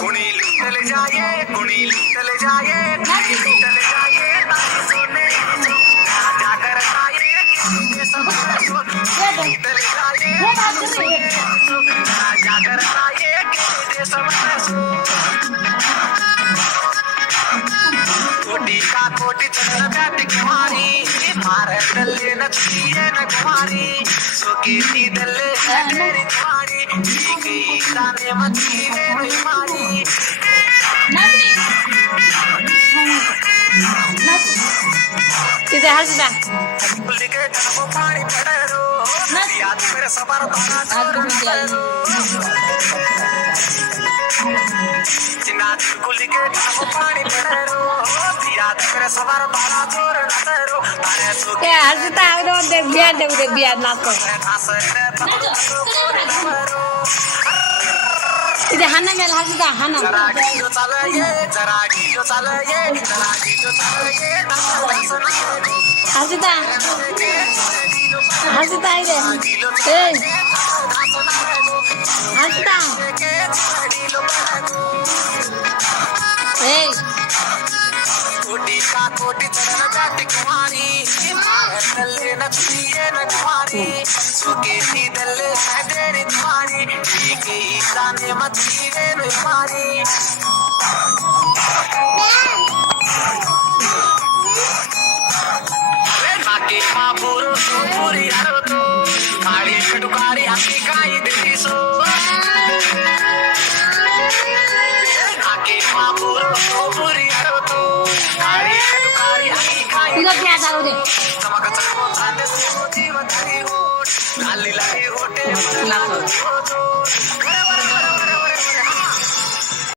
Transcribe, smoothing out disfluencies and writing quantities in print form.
कुणी लिटल जाए कुणी लिटल जाए लिटल जाए सोने जाकर आए लिटल जाए जाकर आए कोटी का कोटी चढ़ बैठ कुमारी मार डले न छुए न कुमारी सोकी थी दले तेरी कुमारी की दाने मची रे मारी तिथे हसदा के वो पानी पड़े रो याद मेरे सबर बना चिना कुली के वो पानी पड़े रो याद मेरे सबर बना जोर नरो अरे सो ए हसदा आवरो दे बिया नाको तिथे हाना मेल हसदा हाना जरा गियो चले ये जरा गियो चले ये जरा गियो चले ये हसदा हसदा इधे ए हसदा ए कोटी का कोटी चढ़ जाती कुमारी दल्ले न छुए न कुमारी सुके ही दल्ले तेरी कुमारी की दाने मची रे मारी बाकी मापुरो पूरी यारो तो माड़ी कटुकारी आकी काई देखी सो बाकी मापुरो पूरी यारो तो माड़ी कटुकारी आकी काई तुझा बिया जाऊ दे चमक चमक चांदे से जीवन धरी हो लाली लाली होटे नाको जो